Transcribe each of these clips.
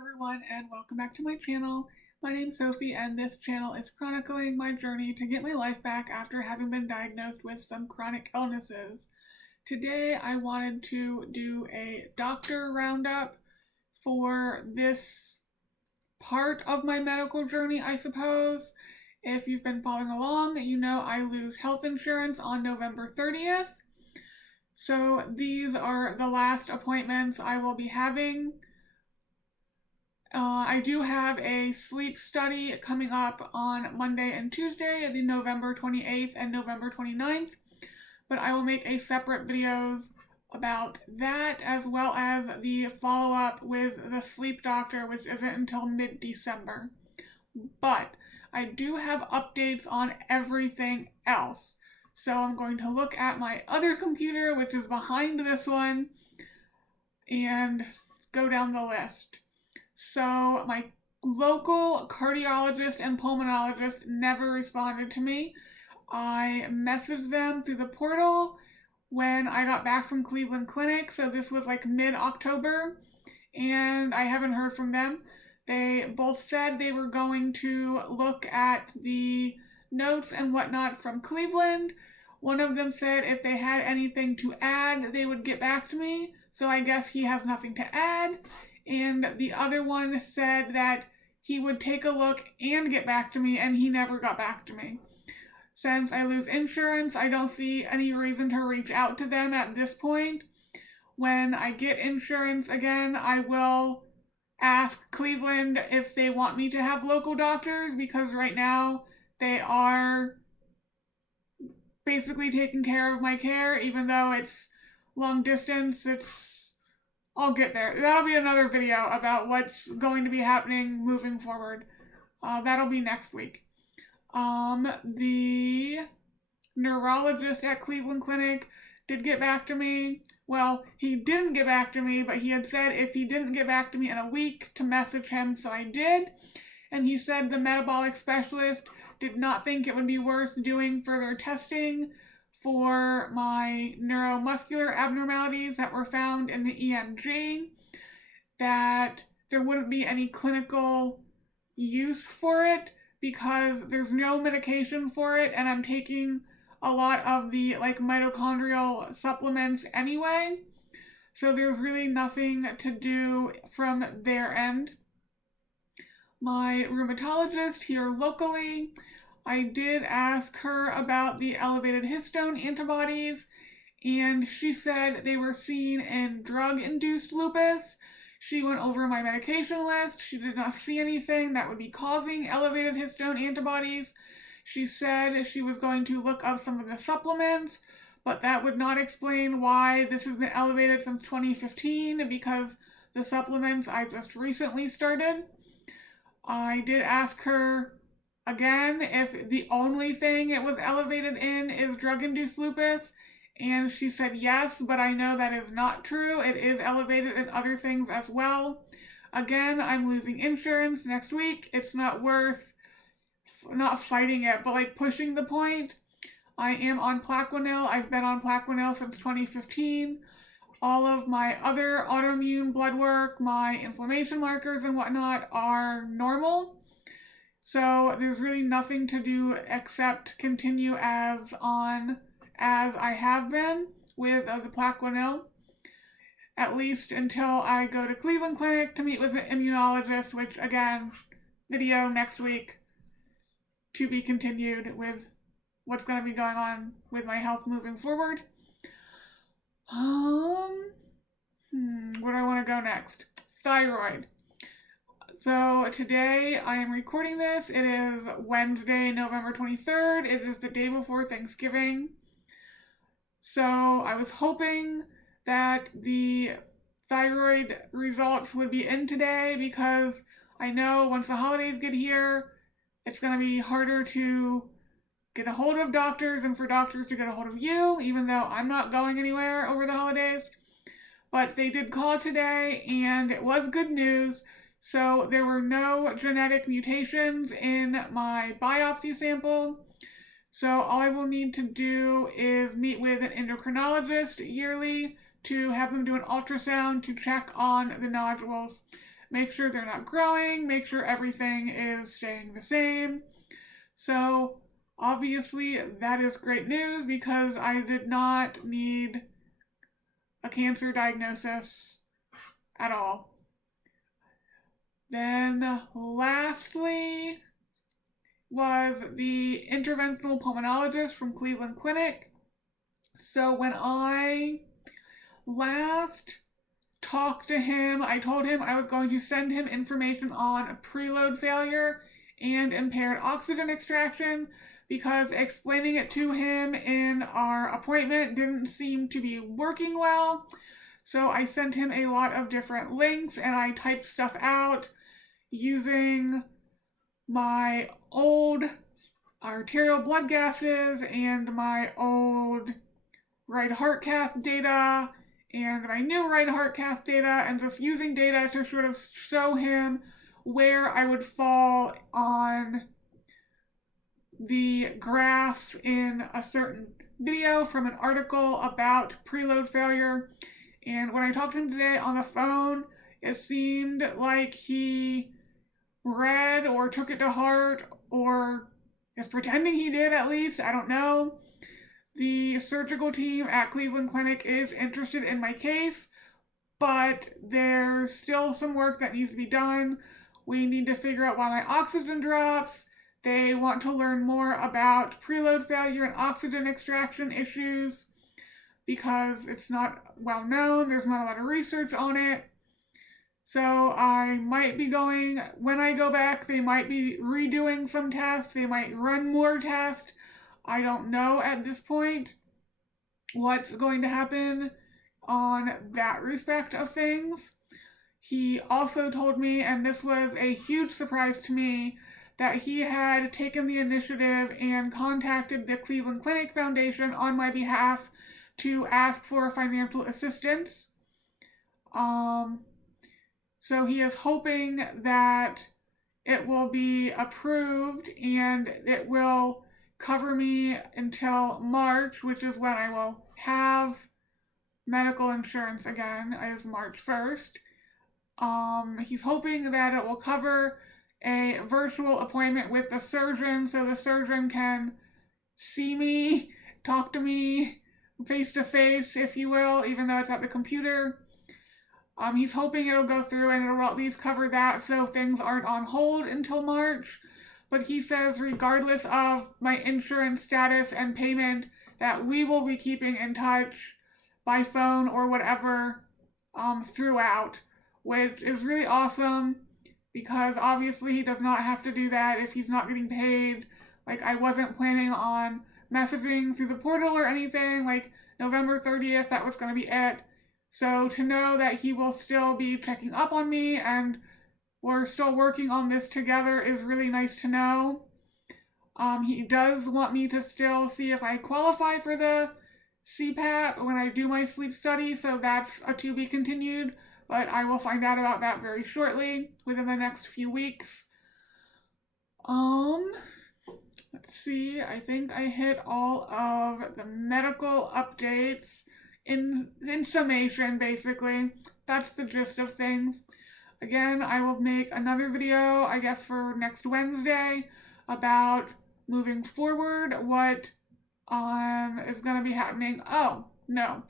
everyone, and welcome back to my channel. My name's Sophie, and this channel is chronicling my journey to get my life back after having been diagnosed with some chronic illnesses. Today I wanted to do a doctor roundup for this part of my medical journey, I suppose. If you've been following along, you know I lose health insurance on November 30th. So these are the last appointments I will be having. I do have a sleep study coming up on Monday and Tuesday, the November 28th and November 29th, but I will make a separate videos about that as well as the follow-up with the sleep doctor, which isn't until mid-December. But I do have updates on everything else. So I'm going to look at my other computer, which is behind this one, and go down the list. So my local cardiologist and pulmonologist never responded to me. I messaged them through the portal when I got back from Cleveland Clinic, so this was like mid-October, and I haven't heard from them. They both said they were going to look at the notes and whatnot from Cleveland. One of them said if they had anything to add, they would get back to me, so I guess he has nothing to add. And the other one said that he would take a look and get back to me, and he never got back to me. Since I lose insurance, I don't see any reason to reach out to them at this point. When I get insurance again, I will ask Cleveland if they want me to have local doctors, because right now they are basically taking care of my care, even though it's long distance. I'll get there. That'll be another video about what's going to be happening moving forward. That'll be next week. The neurologist at Cleveland Clinic did get back to me. Well, he didn't get back to me, but he had said if he didn't get back to me in a week to message him, so I did. And he said the metabolic specialist did not think it would be worth doing further testing for my neuromuscular abnormalities that were found in the EMG, that there wouldn't be any clinical use for it because there's no medication for it, and I'm taking a lot of the mitochondrial supplements anyway, so there's really nothing to do from their end. My rheumatologist here locally, I did ask her about the elevated histone antibodies, and she said they were seen in drug-induced lupus. She went over my medication list. She did not see anything that would be causing elevated histone antibodies. She said she was going to look up some of the supplements, but that would not explain why this has been elevated since 2015, because the supplements I just recently started. I did ask her again if the only thing it was elevated in is drug-induced lupus, and she said yes, but I know that is not true. It is elevated in other things as well. Again, I'm losing insurance next week. It's not worth not fighting it, but pushing the point. I am on Plaquenil. I've been on Plaquenil since 2015. All of my other autoimmune blood work, my inflammation markers and whatnot are normal. So there's really nothing to do except continue as I have been with the Plaquenil, at least until I go to Cleveland Clinic to meet with an immunologist, which again, video next week, to be continued with what's going to be going on with my health moving forward. Where do I want to go next? Thyroid. So today I am recording this. It is Wednesday, November 23rd. It is the day before Thanksgiving. So I was hoping that the thyroid results would be in today, because I know once the holidays get here, it's going to be harder to get a hold of doctors and for doctors to get a hold of you, even though I'm not going anywhere over the holidays. But they did call today, and it was good news. So there were no genetic mutations in my biopsy sample. So all I will need to do is meet with an endocrinologist yearly to have them do an ultrasound to check on the nodules. make sure they're not growing, make sure everything is staying the same. So obviously that is great news because I did not need a cancer diagnosis at all. Then lastly was the interventional pulmonologist from Cleveland Clinic. So when I last talked to him, I told him I was going to send him information on preload failure and impaired oxygen extraction because explaining it to him in our appointment didn't seem to be working well. So I sent him a lot of different links and I typed stuff out using my old arterial blood gases and my old right heart cath data and my new right heart cath data, and just using data to sort of show him where I would fall on the graphs in a certain video from an article about preload failure. And when I talked to him today on the phone, it seemed like he read or took it to heart, or is pretending he did at least, I don't know. The surgical team at Cleveland Clinic is interested in my case, but there's still some work that needs to be done. We need to figure out why my oxygen drops. They want to learn more about preload failure and oxygen extraction issues because it's not well known. There's not a lot of research on it. So I might be going, when I go back, they might be redoing some tests. They might run more tests. I don't know at this point what's going to happen on that respect of things. He also told me, and this was a huge surprise to me, that he had taken the initiative and contacted the Cleveland Clinic Foundation on my behalf to ask for financial assistance. So he is hoping that it will be approved and it will cover me until March, which is when I will have medical insurance again, is March 1st. He's hoping that it will cover a virtual appointment with the surgeon so the surgeon can see me, talk to me face to face, if you will, even though it's at the computer. He's hoping it'll go through and it'll at least cover that so things aren't on hold until March. But he says regardless of my insurance status and payment that we will be keeping in touch by phone or whatever throughout, which is really awesome because obviously he does not have to do that if he's not getting paid. Like, I wasn't planning on messaging through the portal or anything. Like, November 30th, that was going to be it. So to know that he will still be checking up on me and we're still working on this together is really nice to know. He does want me to still see if I qualify for the CPAP when I do my sleep study, so that's a to be continued, but I will find out about that very shortly, within the next few weeks. Let's see, I think I hit all of the medical updates in summation, basically. That's the gist of things. Again, I will make another video, I guess, for next Wednesday about moving forward, what is going to be happening. Oh, no.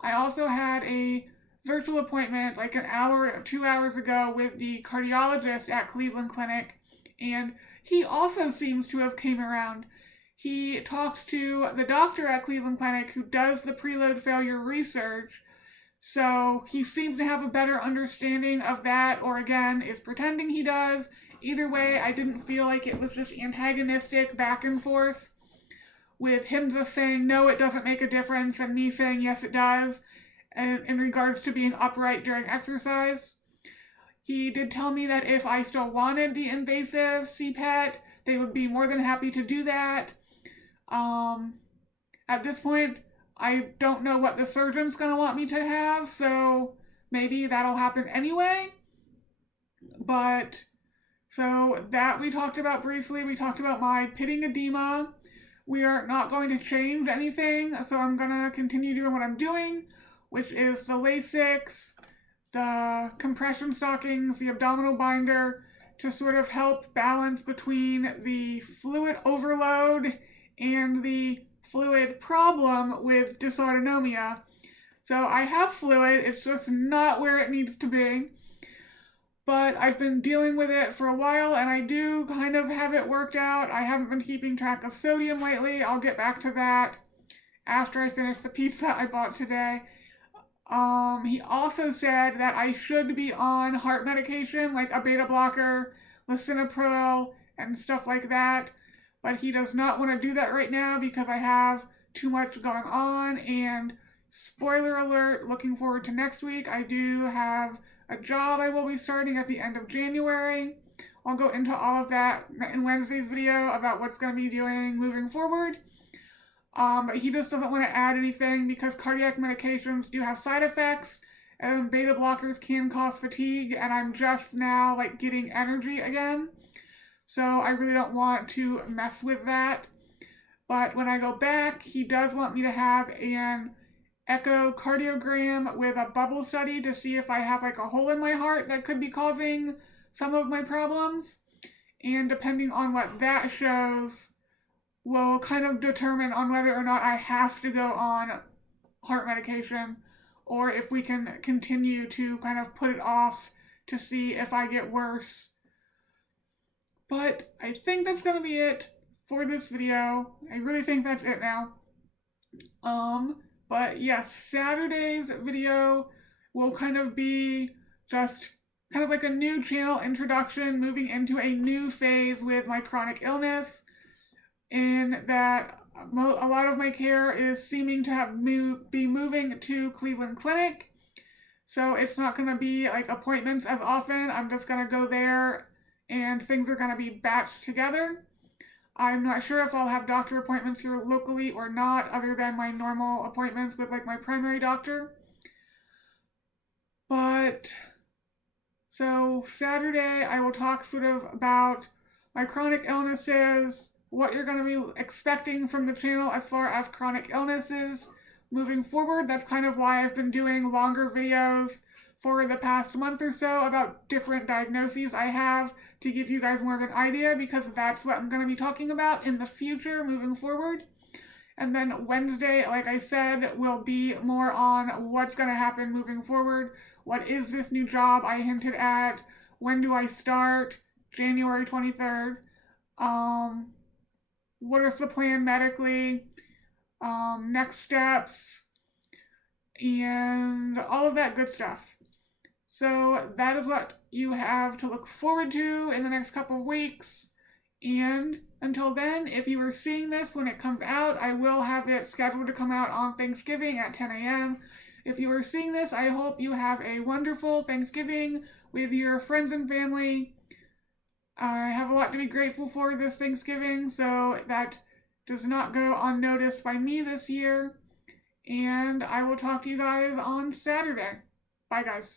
I also had a virtual appointment like an hour or 2 hours ago with the cardiologist at Cleveland Clinic, and he also seems to have came around. He talked to the doctor at Cleveland Clinic who does the preload failure research, so he seems to have a better understanding of that, or again, is pretending he does. Either way, I didn't feel like it was just antagonistic back and forth, with him just saying, no, it doesn't make a difference, and me saying, yes, it does, in regards to being upright during exercise. He did tell me that if I still wanted the invasive CPAP, they would be more than happy to do that. At this point, I don't know what the surgeon's going to want me to have, so maybe that'll happen anyway. But, so that we talked about briefly. We talked about my pitting edema. We are not going to change anything, so I'm going to continue doing what I'm doing, which is the Lasix, the compression stockings, the abdominal binder, to sort of help balance between the fluid overload and the fluid problem with dysautonomia. So I have fluid, it's just not where it needs to be. But I've been dealing with it for a while, and I do kind of have it worked out. I haven't been keeping track of sodium lately. I'll get back to that after I finish the pizza I bought today. He also said that I should be on heart medication, like a beta blocker, lisinopril, and stuff like that. But he does not want to do that right now because I have too much going on. And spoiler alert, looking forward to next week, I do have a job I will be starting at the end of January. I'll go into all of that in Wednesday's video about what's going to be doing moving forward. But he just doesn't want to add anything because cardiac medications do have side effects, and beta blockers can cause fatigue, and I'm just now like getting energy again. So I really don't want to mess with that. But when I go back, he does want me to have an echocardiogram with a bubble study to see if I have like a hole in my heart that could be causing some of my problems. And depending on what that shows will kind of determine on whether or not I have to go on heart medication or if we can continue to kind of put it off to see if I get worse. But I think that's going to be it for this video. I really think that's it now. But yes, Saturday's video will kind of be just kind of like a new channel introduction, moving into a new phase with my chronic illness, in that a lot of my care is seeming to have be moving to Cleveland Clinic. So it's not going to be like appointments as often. I'm just going to go there and things are going to be batched together. I'm not sure if I'll have doctor appointments here locally or not, other than my normal appointments with like my primary doctor. But so Saturday I will talk sort of about my chronic illnesses, what you're going to be expecting from the channel as far as chronic illnesses moving forward. That's kind of why I've been doing longer videos for the past month or so about different diagnoses I have, to give you guys more of an idea, because that's what I'm going to be talking about in the future moving forward. And then Wednesday, like I said, will be more on what's going to happen moving forward. What is this new job I hinted at? When do I start? January 23rd. What is the plan medically? Next steps, and all of that good stuff. So that is what you have to look forward to in the next couple of weeks. And until then, if you are seeing this when it comes out, I will have it scheduled to come out on Thanksgiving at 10 a.m. If you are seeing this, I hope you have a wonderful Thanksgiving with your friends and family. I have a lot to be grateful for this Thanksgiving, so that does not go unnoticed by me this year. And I will talk to you guys on Saturday. Bye, guys.